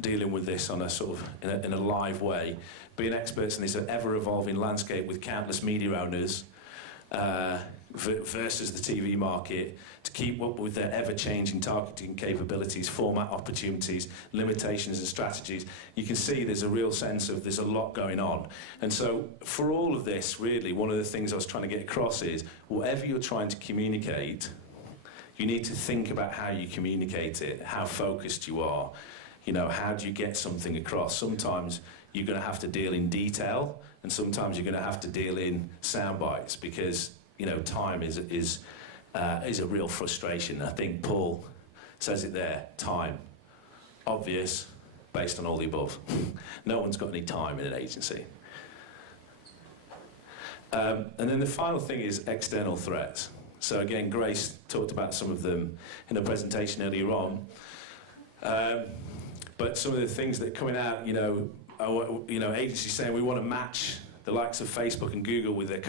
dealing with this on a sort of in a live way, being experts in this ever-evolving landscape with countless media owners versus the TV market, to keep up with their ever-changing targeting capabilities, format opportunities, limitations and strategies. You can see there's a real sense of there's a lot going on. And so for all of this, really, one of the things I was trying to get across is, whatever you're trying to communicate, you need to think about how you communicate it, how focused you are. You know, how do you get something across? Sometimes you're going to have to deal in detail, and sometimes you're going to have to deal in sound bites, because, you know, time is a real frustration. I think Paul says it there, time. Obvious, based on all the above. No one's got any time in an agency. And then the final thing is external threats. So again, Grace talked about some of them in her presentation earlier on. But some of the things that are coming out, agencies saying we want to match the likes of Facebook and Google with their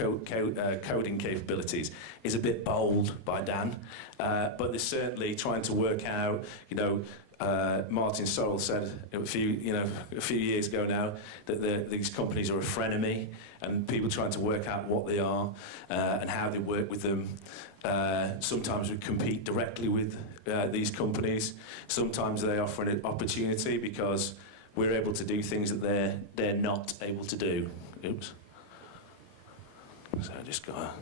coding capabilities is a bit bold by Dan. But they're certainly trying to work out, Martin Sorrell said a few years ago now that these companies are a frenemy, and people trying to work out what they are and how they work with them. Sometimes we compete directly with these companies. Sometimes they offer an opportunity because we're able to do things that they're not able to do. Oops. So I just got.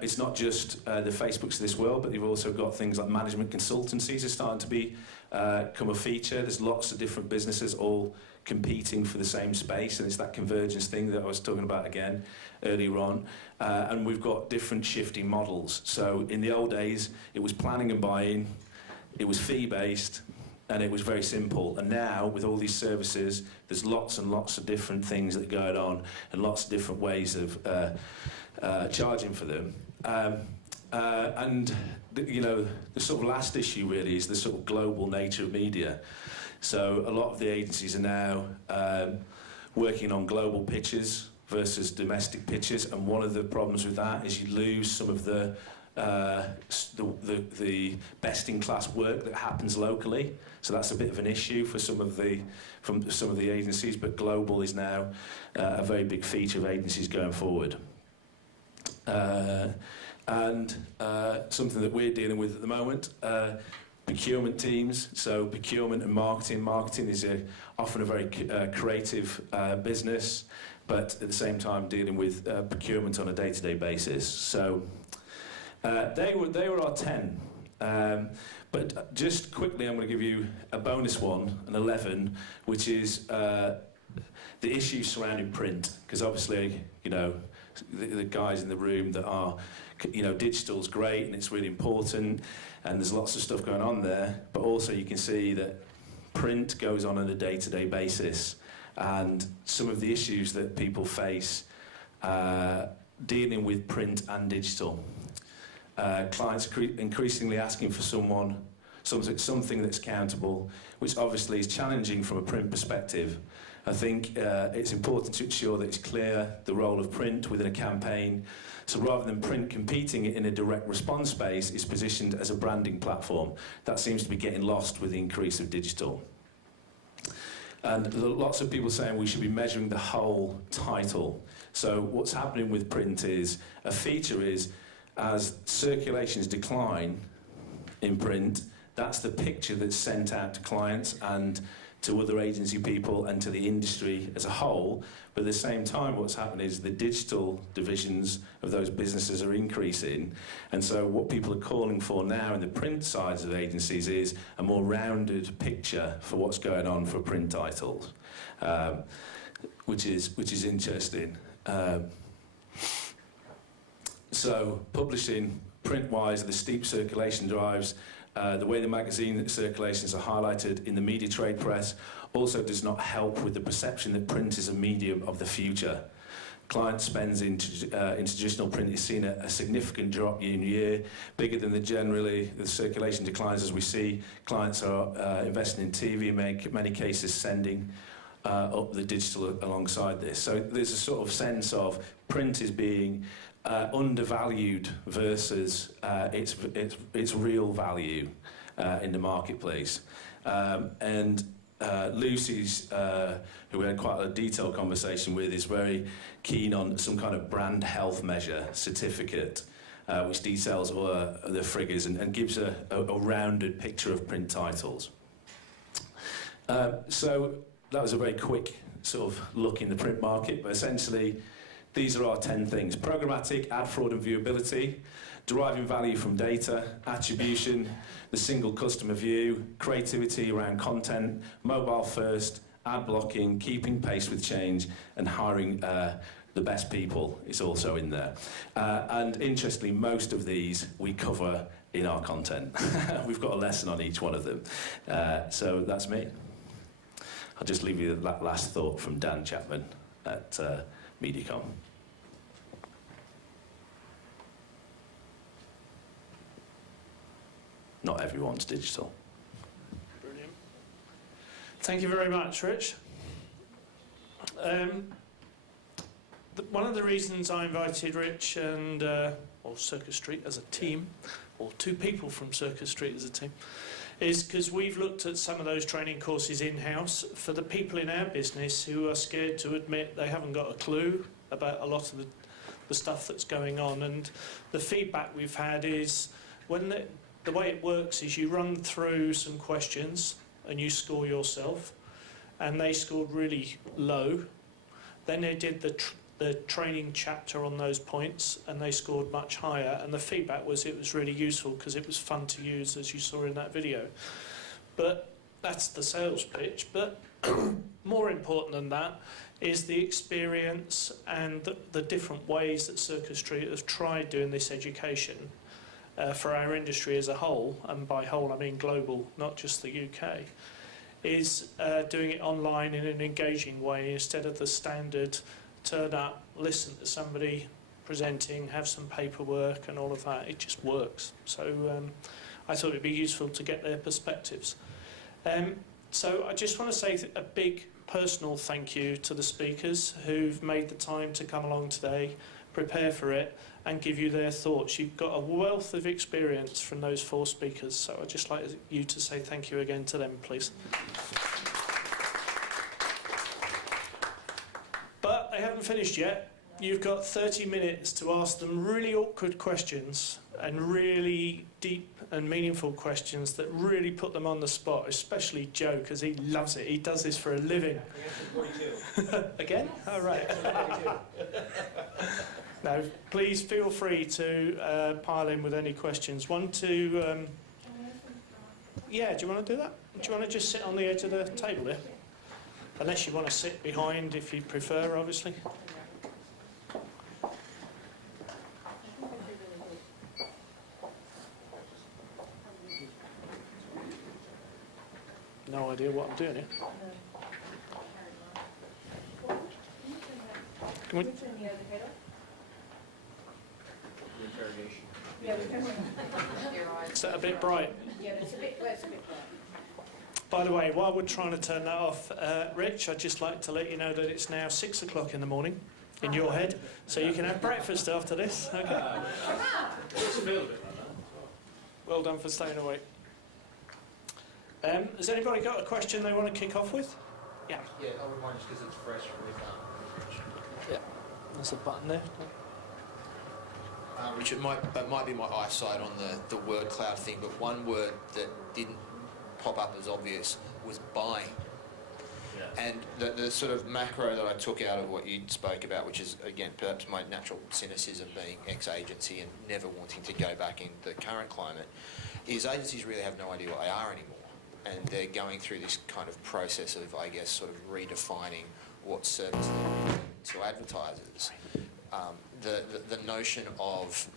It's not just the Facebooks of this world, but they've also got things like management consultancies are starting to become a feature. There's lots of different businesses all competing for the same space, and it's that convergence thing that I was talking about again earlier on. And we've got different shifting models. So in the old days, it was planning and buying, it was fee-based, and it was very simple. And now, with all these services, there's lots and lots of different things that are going on, and lots of different ways of charging for them. The sort of last issue really is the sort of global nature of media. So a lot of the agencies are now working on global pitches versus domestic pitches, and one of the problems with that is you lose some of the best-in-class work that happens locally. So that's a bit of an issue for some of the agencies, but global is now a very big feature of agencies going forward. And something that we're dealing with at the moment, procurement teams. So procurement and marketing. Marketing is often a very creative business, but at the same time dealing with procurement on a day-to-day basis. So they were our 10. But just quickly, I'm going to give you a bonus one, an 11, which is the issues surrounding print. Because obviously, the guys in the room that are, digital's great and it's really important, and there's lots of stuff going on there, but also you can see that print goes on a day-to-day basis, and some of the issues that people face dealing with print and digital. Clients increasingly asking for something that's accountable, which obviously is challenging from a print perspective. I think it's important to ensure that it's clear the role of print within a campaign. So rather than print competing in a direct response space, it's positioned as a branding platform. That seems to be getting lost with the increase of digital. And lots of people saying we should be measuring the whole title. So what's happening with print is, a feature is, as circulations decline in print, that's the picture that's sent out to clients and to other agency people and to the industry as a whole. But at the same time, what's happening is the digital divisions of those businesses are increasing. And so what people are calling for now in the print sides of agencies is a more rounded picture for what's going on for print titles, which is interesting. So publishing print-wise, the steep circulation drives, the way the magazine circulations are highlighted in the media trade press also does not help with the perception that print is a medium of the future. Client spends in traditional print is seen a significant drop year on year, bigger than the circulation declines as we see. Clients are investing in TV, in many cases sending up the digital alongside this. So there's a sort of sense of print is being undervalued versus its real value in the marketplace. And Lucy's, who we had quite a detailed conversation with, is very keen on some kind of brand health measure certificate, which details all the figures and gives a rounded picture of print titles. So that was a very quick sort of look in the print market, but essentially these are our 10 things: programmatic, ad fraud and viewability, deriving value from data, attribution, the single customer view, creativity around content, mobile first, ad blocking, keeping pace with change, and hiring the best people is also in there. And interestingly, most of these we cover in our content. We've got a lesson on each one of them. So that's me. I'll just leave you that last thought from Dan Chapman at Mediacom. Not everyone's digital. Brilliant. Thank you very much, Rich. One of the reasons I invited Rich and or Circus Street as a team, or two people from Circus Street as a team, is because we've looked at some of those training courses in-house for the people in our business who are scared to admit they haven't got a clue about a lot of the stuff that's going on. And the feedback we've had is when the way it works is you run through some questions and you score yourself, and they scored really low. Then they did the training chapter on those points and they scored much higher, and the feedback was it was really useful because it was fun to use, as you saw in that video. But that's the sales pitch. But more important than that is the experience and the different ways that Circus Street have tried doing this education for our industry as a whole, and by whole I mean global, not just the UK, is doing it online in an engaging way instead of the standard turn up, listen to somebody presenting, have some paperwork and all of that. It just works. So I thought it'd be useful to get their perspectives. So I just want to say a big personal thank you to the speakers who've made the time to come along today, prepare for it and give you their thoughts. You've got a wealth of experience from those 4 speakers, so I'd just like you to say thank you again to them, please. But they haven't finished yet. You've got 30 minutes to ask them really awkward questions and really deep and meaningful questions that really put them on the spot, especially Joe, because he loves it. He does this for a living. Again? All right. Now, please feel free to pile in with any questions. Yeah, do you want to do that? Do you want to just sit on the edge of the table there? Unless you want to sit behind, if you prefer, obviously. No idea what I'm doing here. Can we? Is that a bit bright? Yeah, it's a bit bright. By the way, while we're trying to turn that off, Rich, I'd just like to let you know that it's now 6 o'clock in the morning in your head, so you can have breakfast after this. Okay. Well done for staying awake. Has anybody got a question they want to kick off with? Yeah. Yeah, I would mind just because it's fresh with Yeah. There's a button there. Richard, that might be my eyesight on the word cloud thing, but one word that didn't pop up as obvious was buying. Yeah. And the sort of macro that I took out of what you spoke about, which is, again, perhaps my natural cynicism being ex-agency and never wanting to go back in the current climate, is agencies really have no idea what they are anymore. And they're going through this kind of process of, I guess, sort of redefining what service they're giving to advertisers. The notion of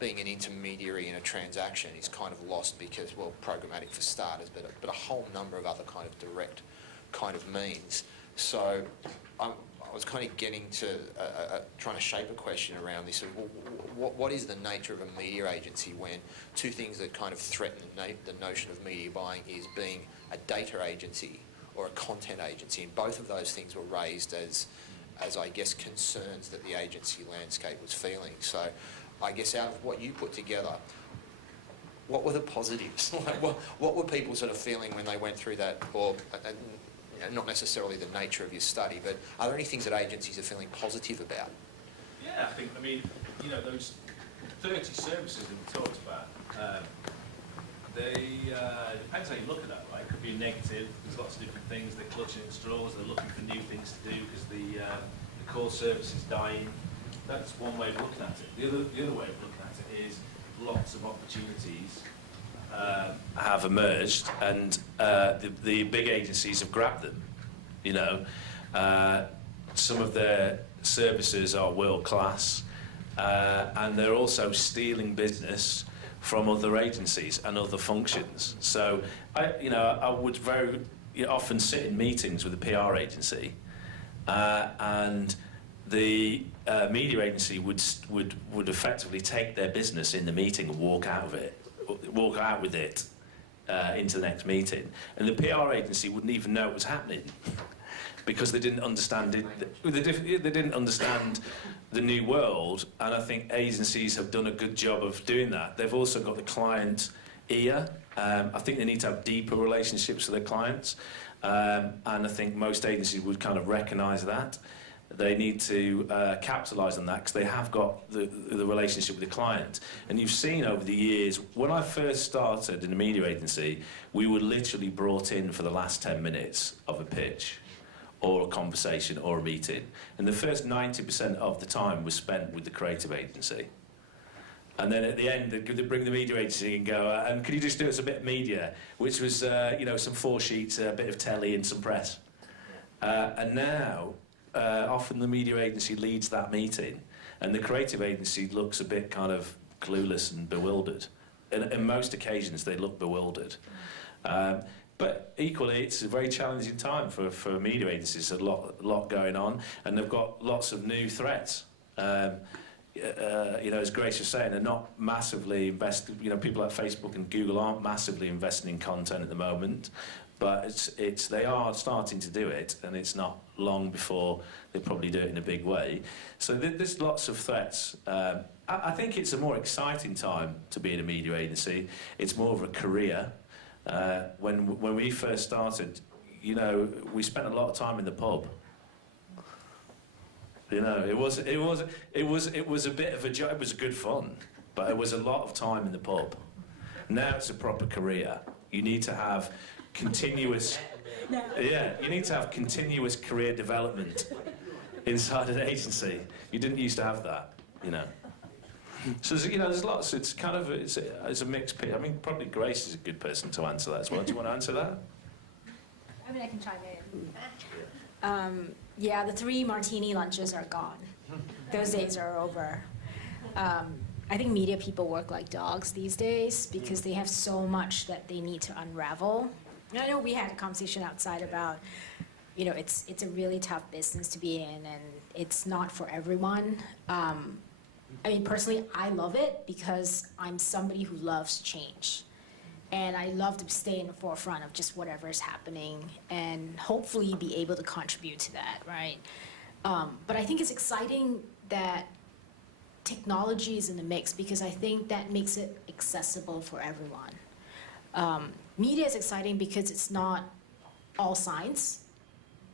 being an intermediary in a transaction is kind of lost because, well, programmatic for starters, but a whole number of other kind of direct kind of means. So I was kind of getting to trying to shape a question around this of what is the nature of a media agency when two things that kind of threaten the notion of media buying is being a data agency or a content agency, and both of those things were raised as as I guess concerns that the agency landscape was feeling. So I guess out of what you put together, what were the positives? Like, what were people sort of feeling when they went through that, or not necessarily the nature of your study, but are there any things that agencies are feeling positive about? Yeah, I mean, you know, those 30 services that we talked about, it depends how you look at that, right? It could be negative. There's lots of different things. They're clutching at straws. They're looking for new things to do because the core service is dying. That's one way of looking at it. The other way of looking at it is lots of opportunities have emerged, and the big agencies have grabbed them. You know, some of their services are world class, and they're also stealing business from other agencies and other functions. So I would very often sit in meetings with a PR agency, and the media agency would effectively take their business in the meeting and walk out with it into the next meeting, and the PR agency wouldn't even know it was happening because they didn't understand it. They didn't understand the new world, and I think agencies have done a good job of doing that. They've also got the client ear. I think they need to have deeper relationships with their clients, and I think most agencies would kind of recognise that. They need to capitalise on that because they have got the relationship with the client. And you've seen over the years, when I first started in a media agency, we were literally brought in for the last 10 minutes of a pitch or a conversation or a meeting. And the first 90% of the time was spent with the creative agency. And then at the end, they'd bring the media agency and go, and could you just do us a bit of media? Which was, some 4 sheets, a bit of telly and some press. And now, often the media agency leads that meeting, and the creative agency looks a bit kind of clueless and bewildered. And in most occasions, they look bewildered. But equally, it's a very challenging time for media agencies. There's a lot going on, and they've got lots of new threats. As Grace was saying, they're not massively invested. People like Facebook and Google aren't massively investing in content at the moment, but they are starting to do it, and it's not long before they probably do it in a big way. So there's lots of threats. I think it's a more exciting time to be in a media agency. It's more of a career. When we first started, we spent a lot of time in the pub. It was a bit of a job. It was good fun, but it was a lot of time in the pub. Now it's a proper career. You need to have continuous career development inside an agency. You didn't used to have that, So there's lots. It's kind of it's a mixed picture. I mean, probably Grace is a good person to answer that as well. Do you want to answer that? I mean, I can chime in. The 3 martini lunches are gone. Those days are over. I think media people work like dogs these days because they have so much that they need to unravel. And I know we had a conversation outside about, it's a really tough business to be in, and it's not for everyone. I mean, personally, I love it because I'm somebody who loves change. And I love to stay in the forefront of just whatever is happening and hopefully be able to contribute to that, right? But I think it's exciting that technology is in the mix because I think that makes it accessible for everyone. Media is exciting because it's not all science.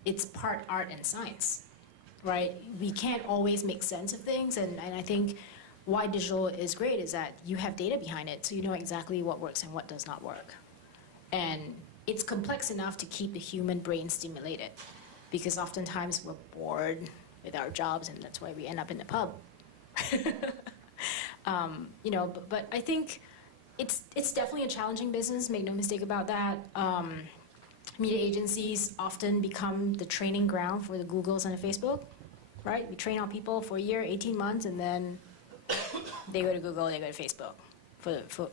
It's part art and science, right? We can't always make sense of things, and I think why digital is great is that you have data behind it, so you know exactly what works and what does not work. And it's complex enough to keep the human brain stimulated, because oftentimes we're bored with our jobs, and that's why we end up in the pub. But I think it's definitely a challenging business, make no mistake about that. Media agencies often become the training ground for the Googles and the Facebook, right? We train our people for a year, 18 months, and then they go to Google, they go to Facebook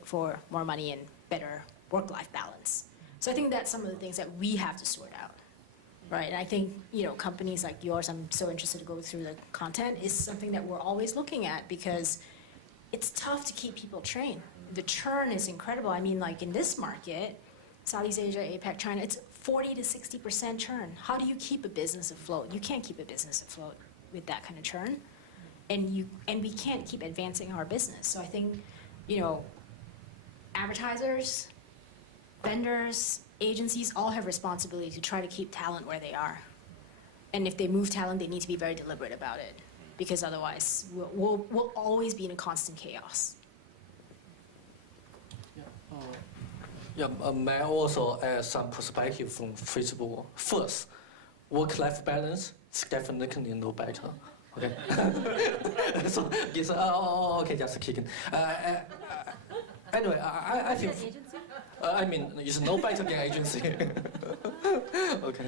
for more money and better work-life balance. So I think that's some of the things that we have to sort out, right? And I think, companies like yours, I'm so interested to go through the content, is something that we're always looking at because it's tough to keep people trained. The churn is incredible. I mean, like in this market, Southeast Asia, APAC, China, it's 40 to 60% churn. How do you keep a business afloat? You can't keep a business afloat with that kind of churn. And we can't keep advancing our business. So I think, advertisers, vendors, agencies all have responsibility to try to keep talent where they are. And if they move talent, they need to be very deliberate about it, because otherwise we'll always be in a constant chaos. May I also add some perspective from Facebook? First, work-life balance is definitely no better. Okay. So yes, okay, just kidding. Anyway, I think. I mean, it's no better than agency. Okay.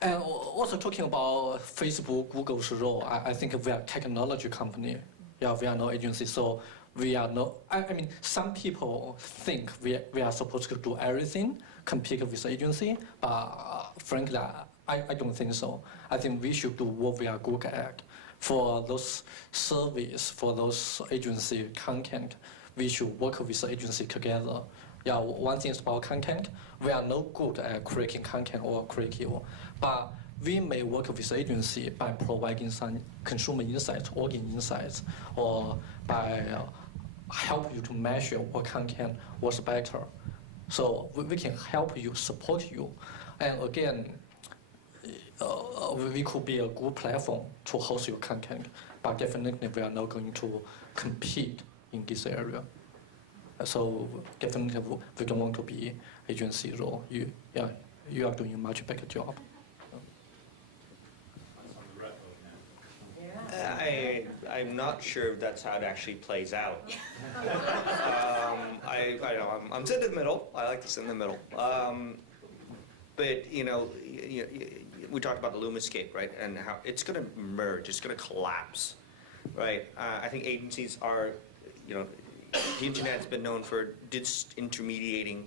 And also talking about Facebook, Google's role, I think we are a technology company. Yeah, we are no agency, so we are no. I mean, some people think we are supposed to do everything, compete with agency, but frankly, I don't think so. I think we should do what we are good at. For those service, for those agency content, we should work with the agency together. Yeah, one thing is about content. We are no good at creating content or creative, but we may work with the agency by providing some consumer insights, audience insights, or by help you to measure what content was better. So we can help you, support you, and again, we could be a good platform to host your content, but definitely we are not going to compete in this area. So definitely we don't want to be agency role. You are doing a much better job. I'm not sure if that's how it actually plays out. I'm sitting in the middle. I like to sit in the middle. But we talked about the Lumascape, right? And how it's going to merge. It's going to collapse, right? I think agencies are, the internet's been known for disintermediating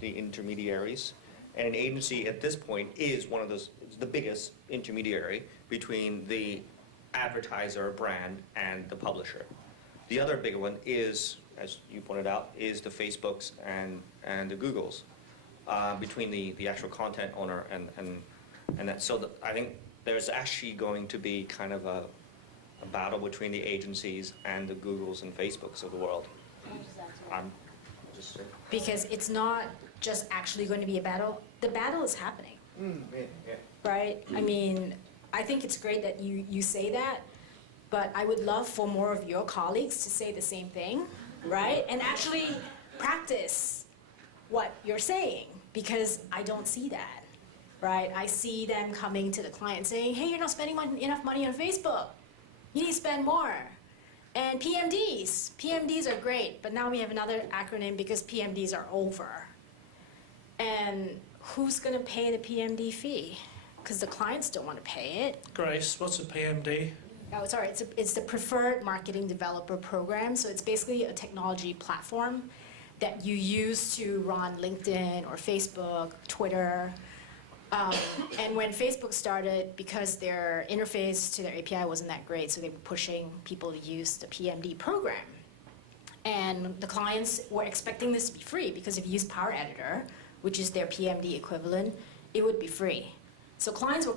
the intermediaries, and an agency at this point is one of those. It's the biggest intermediary between the advertiser, brand, and the publisher. The other big one is, as you pointed out, is the Facebooks and the Googles, between the actual content owner and that. So I think there's actually going to be kind of a battle between the agencies and the Googles and Facebooks of the world. I'm just saying. Because it's not just actually going to be a battle. The battle is happening. Yeah. Right? I mean, I think it's great that you say that, but I would love for more of your colleagues to say the same thing, right? And actually practice what you're saying, because I don't see that, right? I see them coming to the client saying, hey, you're not spending enough money on Facebook. You need to spend more. And PMDs are great, but now we have another acronym because PMDs are over. And who's going to pay the PMD fee? Because the clients don't want to pay it. Grace, what's a PMD? Oh, sorry, it's the Preferred Marketing Developer Program. So it's basically a technology platform that you use to run LinkedIn or Facebook, Twitter. And when Facebook started, because their interface to their API wasn't that great, so they were pushing people to use the PMD program. And the clients were expecting this to be free, because if you use Power Editor, which is their PMD equivalent, it would be free. So clients were